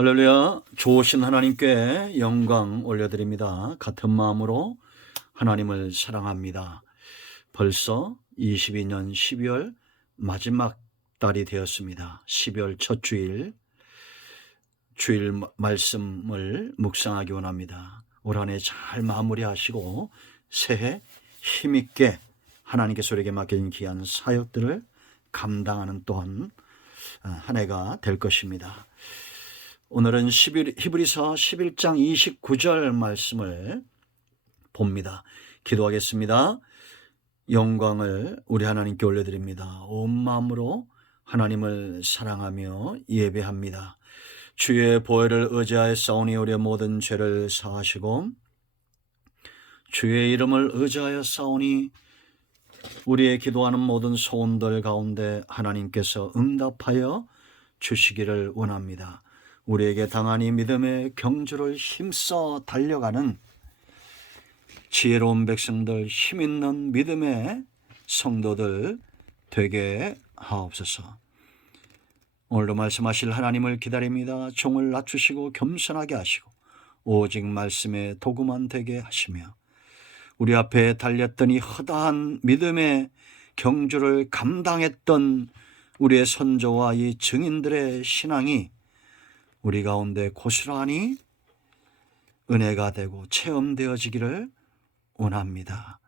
할렐루야. 좋으신 하나님께 영광 올려드립니다. 같은 마음으로 하나님을 사랑합니다. 벌써 22년 12월 마지막 달이 되었습니다. 12월 첫 주일 말씀을 묵상하기 원합니다. 올 한 해 잘 마무리하시고 새해 힘있게 하나님께서 우리에게 맡긴 귀한 사역들을 감당하는 또한 한 해가 될 것입니다. 오늘은 히브리서 11장 29절 말씀을 봅니다. 기도하겠습니다. 영광을 우리 하나님께 올려드립니다. 온 마음으로 하나님을 사랑하며 예배합니다. 주의 보혈을 의지하여 싸우니 우리의 모든 죄를 사하시고 주의 이름을 의지하여 싸우니 우리의 기도하는 모든 소원들 가운데 하나님께서 응답하여 주시기를 원합니다. 우리에게 당한 이 믿음의 경주를 힘써 달려가는 지혜로운 백성들, 힘있는 믿음의 성도들 되게 하옵소서. 오늘도 말씀하실 하나님을 기다립니다. 종을 낮추시고 겸손하게 하시고 오직 말씀에 도구만 되게 하시며 우리 앞에 달렸던 이 허다한 믿음의 경주를 감당했던 우리의 선조와 이 증인들의 신앙이 우리 가운데 고스란히 은혜가 되고 체험되어지기를 원합니다.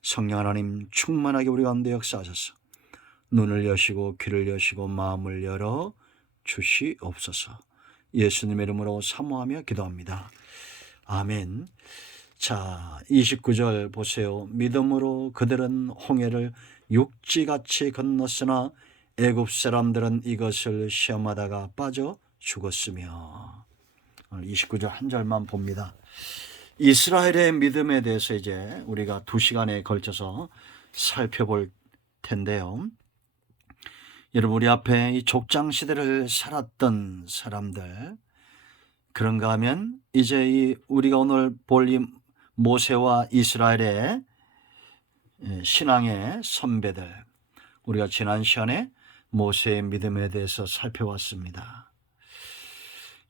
성령 하나님 충만하게 우리 가운데 역사하셔서 눈을 여시고 귀를 여시고 마음을 열어 주시옵소서. 예수님의 이름으로 사모하며 기도합니다. 아멘. 자, 29절 보세요. 믿음으로 그들은 홍해를 육지같이 건넜으나 애굽 사람들은 이것을 시험하다가 빠져 죽었으며. 29절 한 절만 봅니다. 이스라엘의 믿음에 대해서 이제 우리가 2시간에 걸쳐서 살펴볼 텐데요. 여러분, 우리 앞에 이 족장 시대를 살았던 사람들, 그런가 하면 이제 우리가 오늘 볼 이 모세와 이스라엘의 신앙의 선배들, 우리가 지난 시간에 모세의 믿음에 대해서 살펴왔습니다.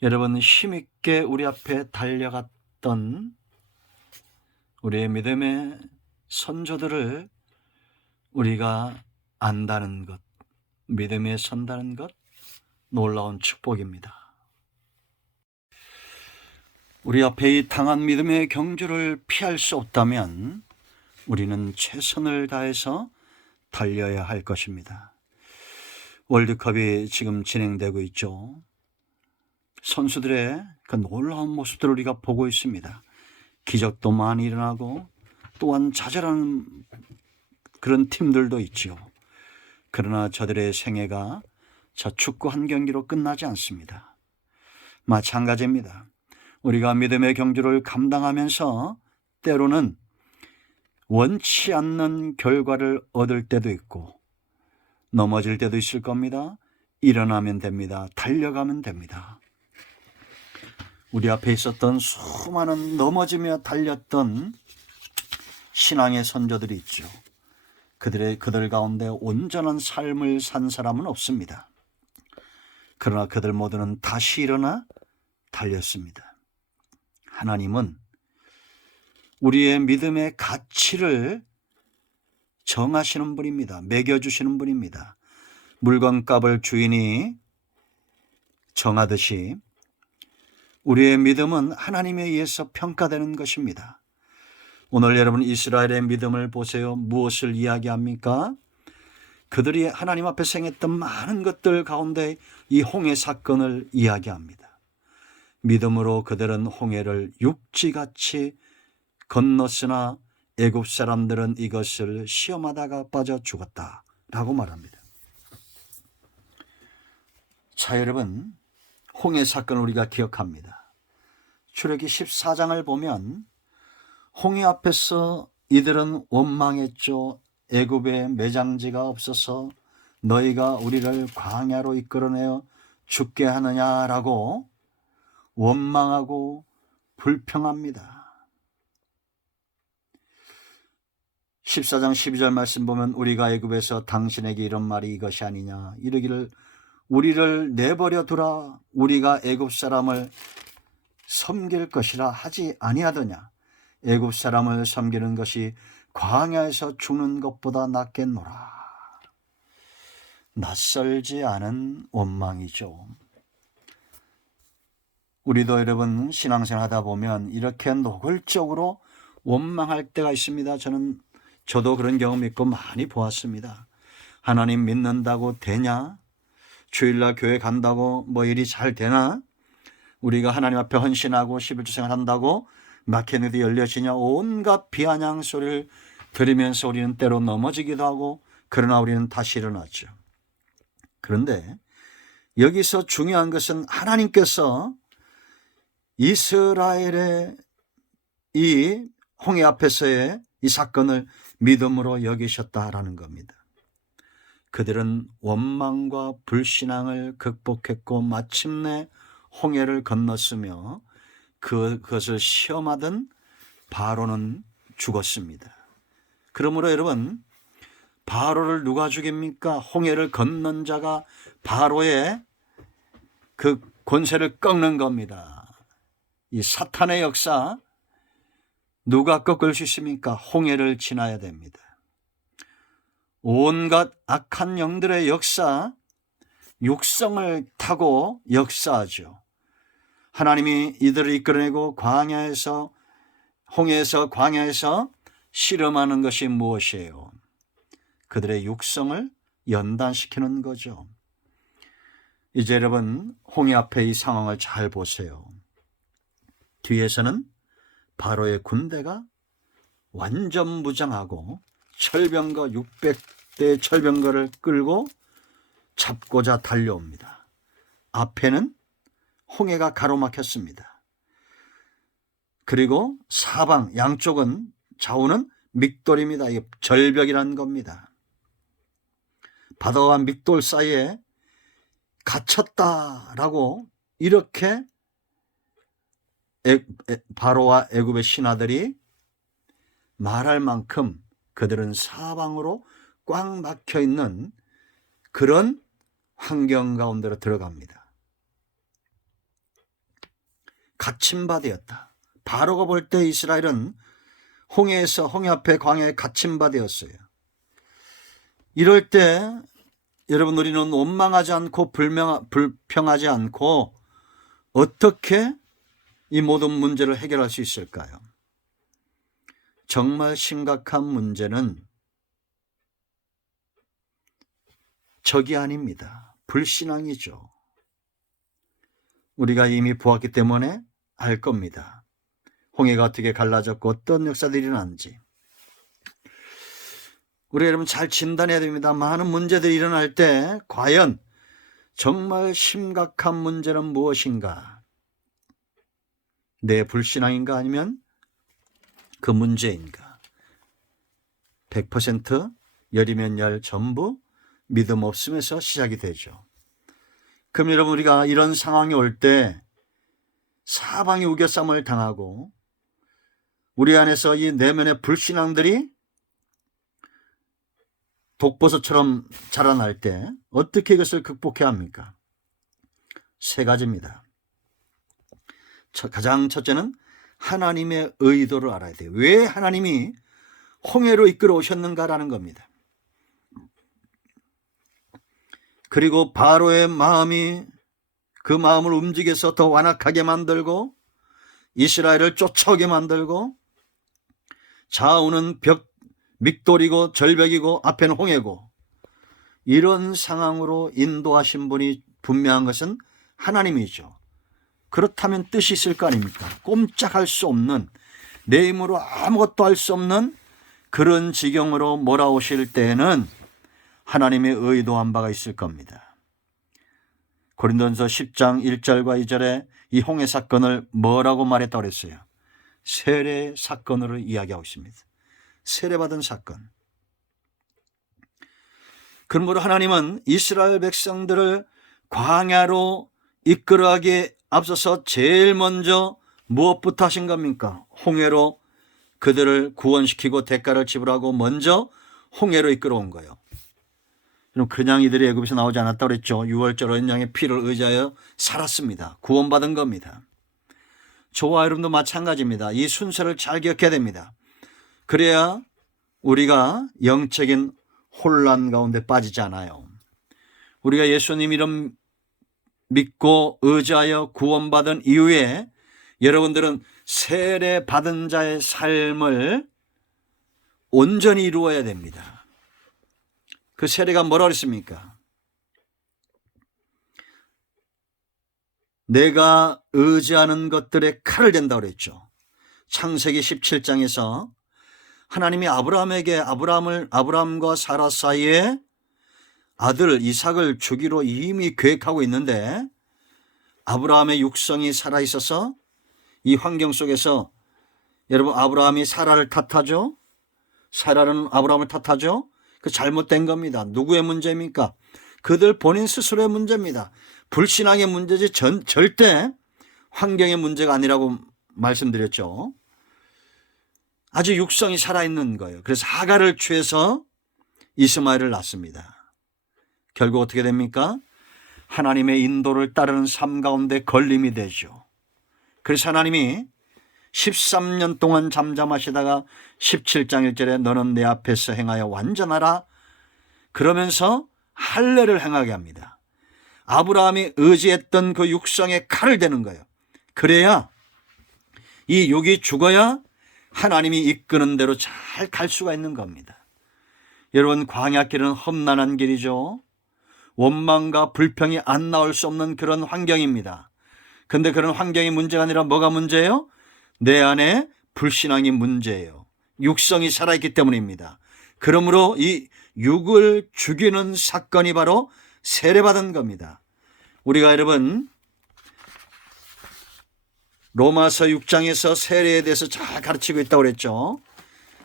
여러분, 힘있게 우리 앞에 달려갔던 우리의 믿음의 선조들을 우리가 안다는 것, 믿음에 선다는 것, 놀라운 축복입니다. 우리 앞에 이 당한 믿음의 경주를 피할 수 없다면 우리는 최선을 다해서 달려야 할 것입니다. 월드컵이 지금 진행되고 있죠. 선수들의 그 놀라운 모습들을 우리가 보고 있습니다. 기적도 많이 일어나고 또한 좌절하는 그런 팀들도 있죠. 그러나 저들의 생애가 저 축구 한 경기로 끝나지 않습니다. 마찬가지입니다. 우리가 믿음의 경주를 감당하면서 때로는 원치 않는 결과를 얻을 때도 있고 넘어질 때도 있을 겁니다. 일어나면 됩니다. 달려가면 됩니다. 우리 앞에 있었던 수많은 넘어지며 달렸던 신앙의 선조들이 있죠. 그들 가운데 온전한 삶을 산 사람은 없습니다. 그러나 그들 모두는 다시 일어나 달렸습니다. 하나님은 우리의 믿음의 가치를 정하시는 분입니다. 매겨주시는 분입니다. 물건값을 주인이 정하듯이 우리의 믿음은 하나님에 의해서 평가되는 것입니다. 오늘 여러분 이스라엘의 믿음을 보세요. 무엇을 이야기합니까? 그들이 하나님 앞에 행했던 많은 것들 가운데 이 홍해 사건을 이야기합니다. 믿음으로 그들은 홍해를 육지같이 건넜으나 애굽 사람들은 이것을 시험하다가 빠져 죽었다라고 말합니다. 자, 여러분, 홍해 사건을 우리가 기억합니다. 출애기 14장을 보면 홍해 앞에서 이들은 원망했죠. 애굽에 매장지가 없어서 너희가 우리를 광야로 이끌어내어 죽게 하느냐라고 원망하고 불평합니다. 14장 12절 말씀 보면 우리가 애굽에서 당신에게 이런 말이 이것이 아니냐 이르기를 우리를 내버려 두라. 우리가 애굽 사람을 섬길 것이라 하지 아니하더냐. 애굽 사람을 섬기는 것이 광야에서 죽는 것보다 낫겠노라. 낯설지 않은 원망이죠. 우리도 여러분 신앙생활 하다 보면 이렇게 노골적으로 원망할 때가 있습니다. 저도 그런 경험 있고 많이 보았습니다. 하나님 믿는다고 되냐? 주일날 교회 간다고 뭐 일이 잘 되나? 우리가 하나님 앞에 헌신하고 11주 생활한다고 마켓에도 열려지냐? 온갖 비아냥 소리를 들으면서 우리는 때로 넘어지기도 하고, 그러나 우리는 다시 일어났죠. 그런데 여기서 중요한 것은 하나님께서 이스라엘의 이 홍해 앞에서의 이 사건을 믿음으로 여기셨다라는 겁니다. 그들은 원망과 불신앙을 극복했고 마침내 홍해를 건넜으며 그것을 시험하던 바로는 죽었습니다. 그러므로 여러분, 바로를 누가 죽입니까? 홍해를 건넌 자가 바로의 그 권세를 꺾는 겁니다. 이 사탄의 역사 누가 꺾을 수 있습니까? 홍해를 지나야 됩니다. 온갖 악한 영들의 역사, 육성을 타고 역사하죠. 하나님이 이들을 이끌어내고 홍해에서 광야에서 실험하는 것이 무엇이에요? 그들의 육성을 연단시키는 거죠. 이제 여러분, 홍해 앞에 이 상황을 잘 보세요. 뒤에서는 바로의 군대가 완전 무장하고 철병거 600대 철병거를 끌고 잡고자 달려옵니다. 앞에는 홍해가 가로막혔습니다. 그리고 사방 양쪽은 좌우는 믹돌입니다. 이게 절벽이라는 겁니다. 바다와 믹돌 사이에 갇혔다라고 이렇게 바로와 애굽의 신하들이 말할 만큼 그들은 사방으로 꽉 막혀 있는 그런 환경 가운데로 들어갑니다. 갇힌 바 되었다. 바로가 볼 때 이스라엘은 홍해 앞에 광야에 갇힌 바 되었어요. 이럴 때 여러분, 우리는 원망하지 않고 불평하지 않고 어떻게 이 모든 문제를 해결할 수 있을까요? 정말 심각한 문제는 적이 아닙니다. 불신앙이죠. 우리가 이미 보았기 때문에 알 겁니다. 홍해가 어떻게 갈라졌고 어떤 역사들이 일어났는지. 우리 여러분 잘 진단해야 됩니다. 많은 문제들이 일어날 때 과연 정말 심각한 문제는 무엇인가? 내 불신앙인가 아니면 그 문제인가? 100% 열이면 열 전부 믿음 없음에서 시작이 되죠. 그럼 여러분, 우리가 이런 상황이 올 때 사방이 우겨쌈을 당하고 우리 안에서 이 내면의 불신앙들이 독버섯처럼 자라날 때 어떻게 이것을 극복해야 합니까? 세 가지입니다. 가장 첫째는 하나님의 의도를 알아야 돼요. 왜 하나님이 홍해로 이끌어 오셨는가라는 겁니다. 그리고 바로의 마음이 그 마음을 움직여서 더 완악하게 만들고 이스라엘을 쫓아오게 만들고 좌우는 믹돌이고 절벽이고 앞에는 홍해고 이런 상황으로 인도하신 분이 분명한 것은 하나님이죠. 그렇다면 뜻이 있을 거 아닙니까? 꼼짝할 수 없는, 내 힘으로 아무것도 할 수 없는 그런 지경으로 몰아오실 때에는 하나님의 의도한 바가 있을 겁니다. 고린도전서 10장 1절과 2절에 이 홍해 사건을 뭐라고 말했다고 그랬어요? 세례 사건으로 이야기하고 있습니다. 세례받은 사건. 그러므로 하나님은 이스라엘 백성들을 광야로 이끌어가기에 앞서서 제일 먼저 무엇부터 하신 겁니까? 홍해로 그들을 구원시키고 대가를 지불하고 먼저 홍해로 이끌어온 거예요. 그냥 이들이 애굽에서 나오지 않았다고 그랬죠. 유월절 어린 양의 피를 의지하여 살았습니다. 구원받은 겁니다. 저와 여러분도 마찬가지입니다. 이 순서를 잘 기억해야 됩니다. 그래야 우리가 영적인 혼란 가운데 빠지지 않아요. 우리가 예수님 이름 믿고 의지하여 구원받은 이후에 여러분들은 세례 받은 자의 삶을 온전히 이루어야 됩니다. 그 세례가 뭐라 그랬습니까? 내가 의지하는 것들에 칼을 댄다고 그랬죠. 창세기 17장에서 하나님이 아브라함과 사라 사이에 아들 이삭을 주기로 이미 계획하고 있는데 아브라함의 육성이 살아있어서 이 환경 속에서 여러분 아브라함이 사라를 탓하죠. 사라는 아브라함을 탓하죠. 그 잘못된 겁니다. 누구의 문제입니까? 그들 본인 스스로의 문제입니다. 불신앙의 문제지 절대 환경의 문제가 아니라고 말씀드렸죠. 아주 육성이 살아있는 거예요. 그래서 하갈을 취해서 이스마엘을 낳습니다. 결국 어떻게 됩니까? 하나님의 인도를 따르는 삶 가운데 걸림이 되죠. 그래서 하나님이 13년 동안 잠잠하시다가 17장 1절에 너는 내 앞에서 행하여 완전하라 그러면서 할례를 행하게 합니다. 아브라함이 의지했던 그 육성에 칼을 대는 거예요. 그래야 이 육이 죽어야 하나님이 이끄는 대로 잘 갈 수가 있는 겁니다. 여러분 광야길은 험난한 길이죠. 원망과 불평이 안 나올 수 없는 그런 환경입니다. 그런데 그런 환경이 문제가 아니라 뭐가 문제예요? 내 안에 불신앙이 문제예요. 육성이 살아있기 때문입니다. 그러므로 이 육을 죽이는 사건이 바로 세례받은 겁니다. 우리가 여러분 로마서 6장에서 세례에 대해서 잘 가르치고 있다고 그랬죠.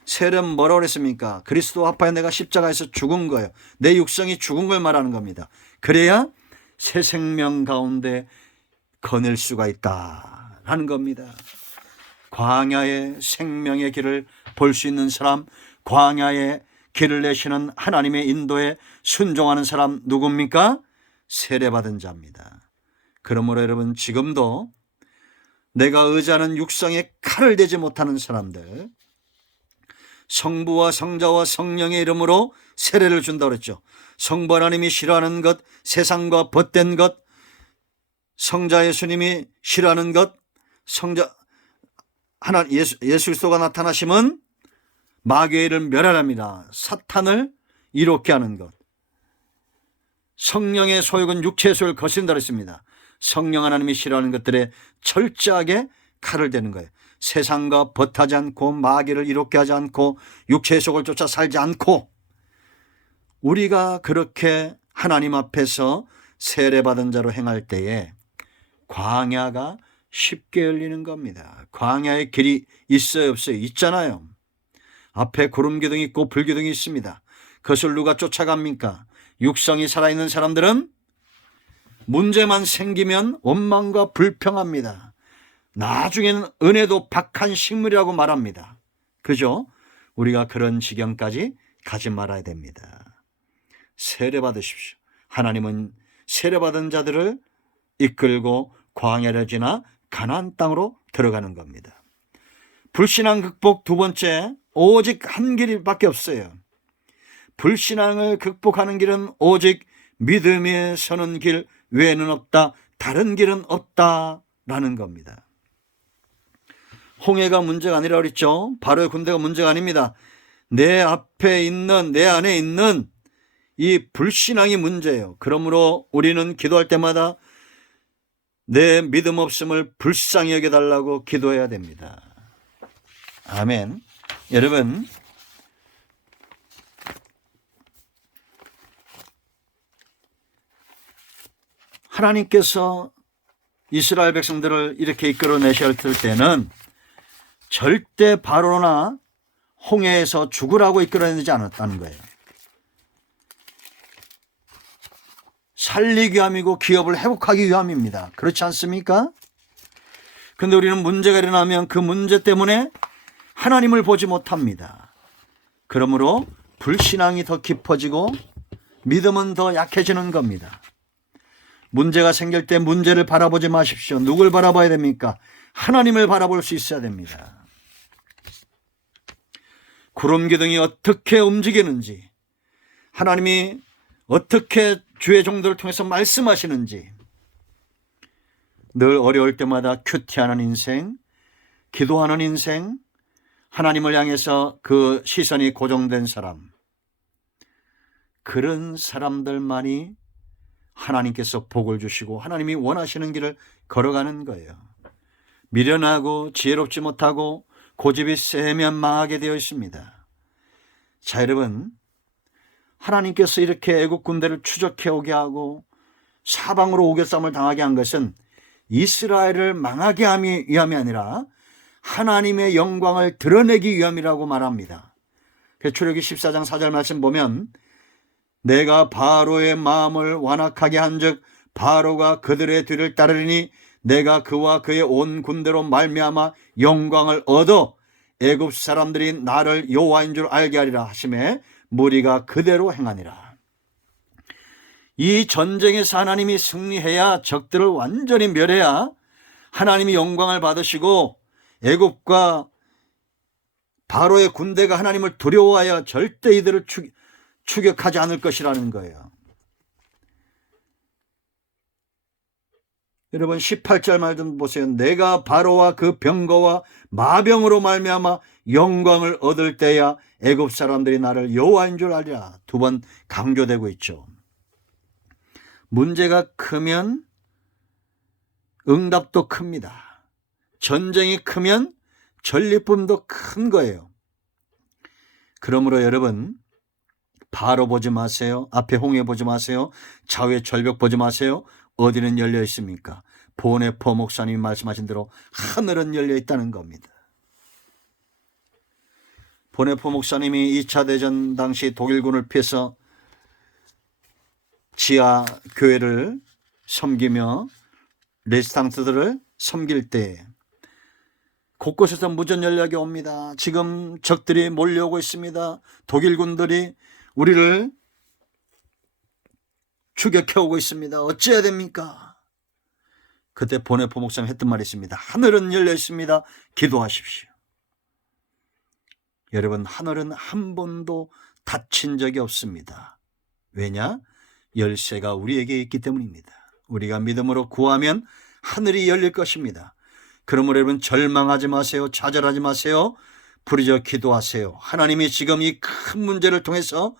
세례는 뭐라고 그랬습니까? 그리스도 합하여 내가 십자가에서 죽은 거예요. 내 육성이 죽은 걸 말하는 겁니다. 그래야 새 생명 가운데 거닐 수가 있다라는 겁니다. 광야의 생명의 길을 볼 수 있는 사람, 광야의 길을 내시는 하나님의 인도에 순종하는 사람 누굽니까? 세례받은 자입니다. 그러므로 여러분 지금도 내가 의지하는 육성에 칼을 대지 못하는 사람들, 성부와 성자와 성령의 이름으로 세례를 준다고 그랬죠. 성부 하나님이 싫어하는 것, 세상과 벗된 것, 성자 예수님이 싫어하는 것, 예수 그리스도가 나타나시면 마귀를 멸하랍니다. 사탄을 이롭게 하는 것. 성령의 소욕은 육체의 소욕을 거스린다 그랬습니다. 성령 하나님이 싫어하는 것들에 철저하게 칼을 대는 거예요. 세상과 벗하지 않고 마귀를 이롭게 하지 않고 육체의 속을 쫓아 살지 않고 우리가 그렇게 하나님 앞에서 세례받은 자로 행할 때에 광야가 쉽게 열리는 겁니다. 광야의 길이 있어요 없어요? 있잖아요. 앞에 구름기둥이 있고 불기둥이 있습니다. 그것을 누가 쫓아갑니까? 육성이 살아있는 사람들은 문제만 생기면 원망과 불평합니다. 나중에는 은혜도 박한 식물이라고 말합니다. 그죠? 우리가 그런 지경까지 가지 말아야 됩니다. 세례 받으십시오. 하나님은 세례받은 자들을 이끌고 광야를 지나 가나안 땅으로 들어가는 겁니다. 불신앙 극복 두 번째, 오직 한 길밖에 없어요. 불신앙을 극복하는 길은 오직 믿음에 서는 길 외에는 없다. 다른 길은 없다라는 겁니다. 홍해가 문제가 아니라 그랬죠. 바로의 군대가 문제가 아닙니다. 내 앞에 있는, 내 안에 있는 이 불신앙이 문제예요. 그러므로 우리는 기도할 때마다 내 믿음 없음을 불쌍히 여겨달라고 기도해야 됩니다. 아멘. 여러분, 하나님께서 이스라엘 백성들을 이렇게 이끌어내실 때는 절대 바로나 홍해에서 죽으라고 이끌어내지 않았다는 거예요. 살리기 위함이고 기업을 회복하기 위함입니다. 그렇지 않습니까? 그런데 우리는 문제가 일어나면 그 문제 때문에 하나님을 보지 못합니다. 그러므로 불신앙이 더 깊어지고 믿음은 더 약해지는 겁니다. 문제가 생길 때 문제를 바라보지 마십시오. 누굴 바라봐야 됩니까? 하나님을 바라볼 수 있어야 됩니다. 구름기둥이 어떻게 움직이는지, 하나님이 어떻게 주의 종들을 통해서 말씀하시는지, 늘 어려울 때마다 큐티하는 인생, 기도하는 인생, 하나님을 향해서 그 시선이 고정된 사람, 그런 사람들만이 하나님께서 복을 주시고 하나님이 원하시는 길을 걸어가는 거예요. 미련하고 지혜롭지 못하고 고집이 세면 망하게 되어 있습니다. 자, 여러분, 하나님께서 이렇게 애국 군대를 추적해 오게 하고 사방으로 오개쌈을 당하게 한 것은 이스라엘을 망하게 함이 위함이 아니라 하나님의 영광을 드러내기 위함이라고 말합니다. 출애굽기 14장 4절 말씀 보면 내가 바로의 마음을 완악하게 한즉 바로가 그들의 뒤를 따르리니 내가 그와 그의 온 군대로 말미암아 영광을 얻어 애굽 사람들이 나를 여호와인 줄 알게 하리라 하시매 무리가 그대로 행하니라. 이 전쟁에서 하나님이 승리해야, 적들을 완전히 멸해야 하나님이 영광을 받으시고 애굽과 바로의 군대가 하나님을 두려워하여 절대 이들을 추격하지 않을 것이라는 거예요. 여러분 18절 말 좀 보세요. 내가 바로와 그 병거와 마병으로 말미암아 영광을 얻을 때야 애굽 사람들이 나를 여호와인 줄 알리라. 두 번 강조되고 있죠. 문제가 크면 응답도 큽니다. 전쟁이 크면 전리품도 큰 거예요. 그러므로 여러분, 바로 보지 마세요. 앞에 홍해 보지 마세요. 좌우에 절벽 보지 마세요. 어디는 열려 있습니까? 보네포 목사님이 말씀하신 대로 하늘은 열려 있다는 겁니다. 보네포 목사님이 2차 대전 당시 독일군을 피해서 지하 교회를 섬기며 레지스탕스들을 섬길 때 곳곳에서 무전 연락이 옵니다. 지금 적들이 몰려오고 있습니다. 독일군들이 우리를 추격해 오고 있습니다. 어찌해야 됩니까? 그때 보네포 목사님 했던 말이 있습니다. 하늘은 열려 있습니다. 기도하십시오. 여러분, 하늘은 한 번도 닫힌 적이 없습니다. 왜냐? 열쇠가 우리에게 있기 때문입니다. 우리가 믿음으로 구하면 하늘이 열릴 것입니다. 그러므로 여러분, 절망하지 마세요. 좌절하지 마세요. 부르짖어 기도하세요. 하나님이 지금 이 큰 문제를 통해서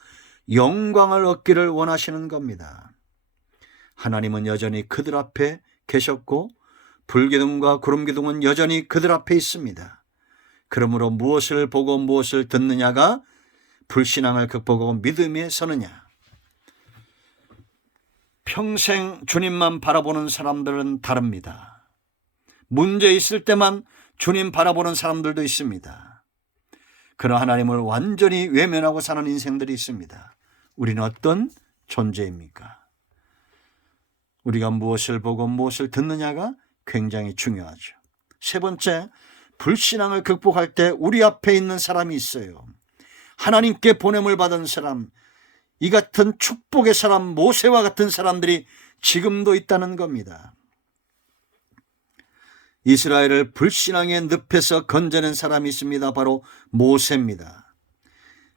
영광을 얻기를 원하시는 겁니다. 하나님은 여전히 그들 앞에 계셨고 불기둥과 구름기둥은 여전히 그들 앞에 있습니다. 그러므로 무엇을 보고 무엇을 듣느냐가 불신앙을 극복하고 믿음에 서느냐. 평생 주님만 바라보는 사람들은 다릅니다. 문제 있을 때만 주님 바라보는 사람들도 있습니다. 그러나 하나님을 완전히 외면하고 사는 인생들이 있습니다. 우리는 어떤 존재입니까? 우리가 무엇을 보고 무엇을 듣느냐가 굉장히 중요하죠. 세 번째, 불신앙을 극복할 때 우리 앞에 있는 사람이 있어요. 하나님께 보냄을 받은 사람, 이 같은 축복의 사람, 모세와 같은 사람들이 지금도 있다는 겁니다. 이스라엘을 불신앙의 늪에서 건져낸 사람이 있습니다. 바로 모세입니다.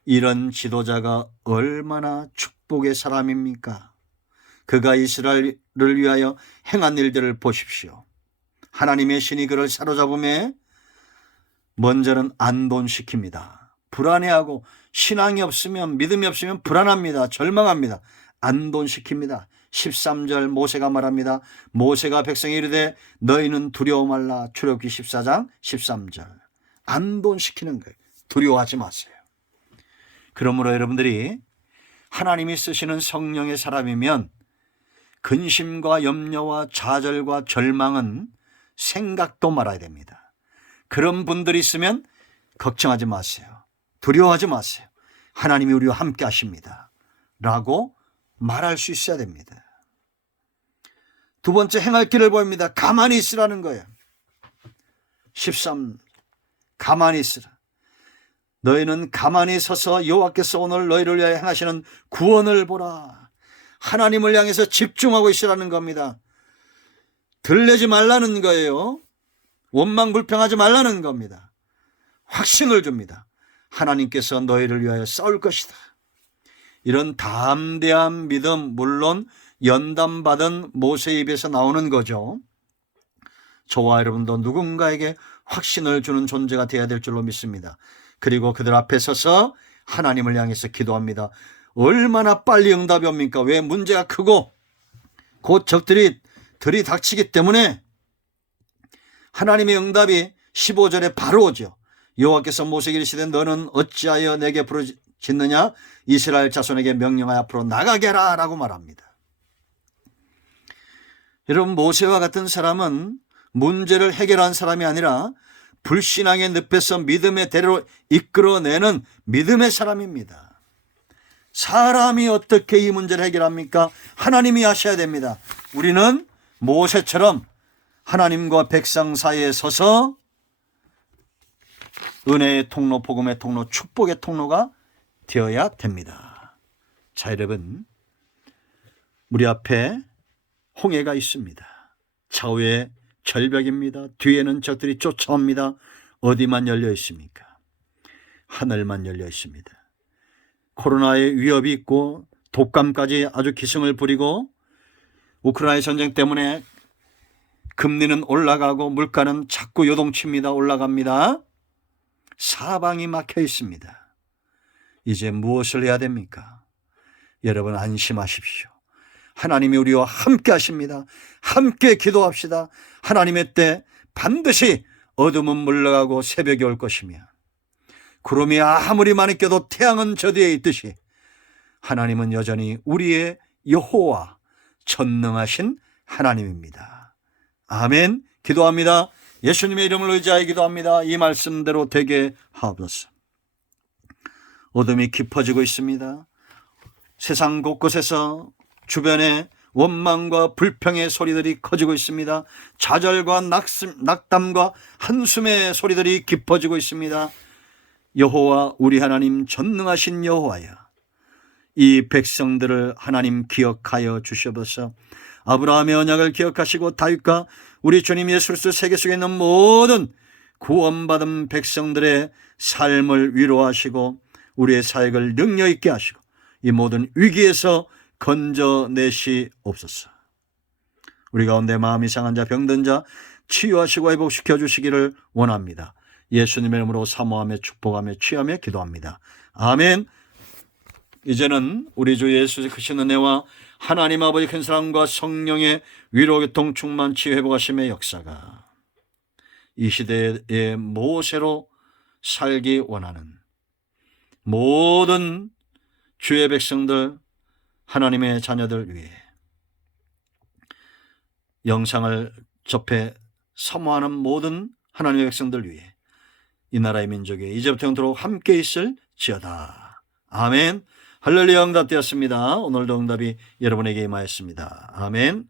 이런 지도자가 얼마나 축복의 사람입니까? 그가 이스라엘을 위하여 행한 일들을 보십시오. 하나님의 신이 그를 사로잡음에 먼저는 안돈시킵니다. 불안해하고 신앙이 없으면, 믿음이 없으면 불안합니다. 절망합니다. 안돈시킵니다. 13절 모세가 말합니다. 모세가 백성에 이르되 너희는 두려워 말라. 출애굽기 14장 13절. 안돈시키는 거예요. 두려워하지 마세요. 그러므로 여러분들이 하나님이 쓰시는 성령의 사람이면 근심과 염려와 좌절과 절망은 생각도 말아야 됩니다. 그런 분들이 있으면 걱정하지 마세요. 두려워하지 마세요. 하나님이 우리와 함께 하십니다. 라고 말할 수 있어야 됩니다. 두 번째, 행할 길을 보입니다. 가만히 있으라는 거예요. 13, 가만히 있으라. 너희는 가만히 서서 여호와께서 오늘 너희를 위하여 행하시는 구원을 보라. 하나님을 향해서 집중하고 있으라는 겁니다. 들레지 말라는 거예요. 원망불평하지 말라는 겁니다. 확신을 줍니다. 하나님께서 너희를 위하여 싸울 것이다. 이런 담대한 믿음, 물론 연단받은 모세의 입에서 나오는 거죠. 저와 여러분도 누군가에게 확신을 주는 존재가 되어야 될 줄로 믿습니다. 그리고 그들 앞에 서서 하나님을 향해서 기도합니다. 얼마나 빨리 응답이 옵니까? 왜? 문제가 크고 곧 적들이 들이닥치기 때문에 하나님의 응답이 15절에 바로 오죠. 여호와께서 모세에게 이르시되 너는 어찌하여 내게 부르짖느냐? 이스라엘 자손에게 명령하여 앞으로 나가게라 라고 말합니다. 여러분, 모세와 같은 사람은 문제를 해결한 사람이 아니라 불신앙의 늪에서 믿음의 대로 이끌어내는 믿음의 사람입니다. 사람이 어떻게 이 문제를 해결합니까? 하나님이 하셔야 됩니다. 우리는 모세처럼 하나님과 백성 사이에 서서 은혜의 통로, 복음의 통로, 축복의 통로가 되어야 됩니다. 자, 여러분, 우리 앞에 홍해가 있습니다. 좌우에 절벽입니다. 뒤에는 적들이 쫓아옵니다. 어디만 열려 있습니까? 하늘만 열려 있습니다. 코로나의 위협이 있고 독감까지 아주 기승을 부리고 우크라이나 전쟁 때문에 금리는 올라가고 물가는 자꾸 요동칩니다. 올라갑니다. 사방이 막혀 있습니다. 이제 무엇을 해야 됩니까? 여러분, 안심하십시오. 하나님이 우리와 함께 하십니다. 함께 기도합시다. 하나님의 때 반드시 어둠은 물러가고 새벽이 올 것이며 구름이 아무리 많이 껴도 태양은 저 뒤에 있듯이 하나님은 여전히 우리의 여호와, 전능하신 하나님입니다. 아멘. 기도합니다. 예수님의 이름으로 의지하여 기도합니다. 이 말씀대로 되게 하옵소서. 어둠이 깊어지고 있습니다. 세상 곳곳에서 주변에 원망과 불평의 소리들이 커지고 있습니다. 좌절과 낙담과 한숨의 소리들이 깊어지고 있습니다. 여호와, 우리 하나님, 전능하신 여호와여, 이 백성들을 하나님 기억하여 주시옵소서. 아브라함의 언약을 기억하시고 다윗과 우리 주님 예수 그리스도 세계 속에 있는 모든 구원받은 백성들의 삶을 위로하시고 우리의 사역을 능력 있게 하시고 이 모든 위기에서 건져내시옵소서. 우리 가운데 마음이 상한 자, 병든 자 치유하시고 회복시켜 주시기를 원합니다. 예수님의 이름으로 사모하며 축복하며 취하며 기도합니다. 아멘. 이제는 우리 주 예수의 크신 은혜와 하나님 아버지 큰 사랑과 성령의 위로, 교통, 충만, 치유, 회복하심의 역사가 이 시대의 모세로 살기 원하는 모든 주의 백성들, 하나님의 자녀들 위해 영상을 접해 사모하는 모든 하나님의 백성들 위해 이 나라의 민족이 이제부터 영토록 함께 있을지어다. 아멘. 할렐루야. 응답되었습니다. 오늘도 응답이 여러분에게 임하였습니다. 아멘.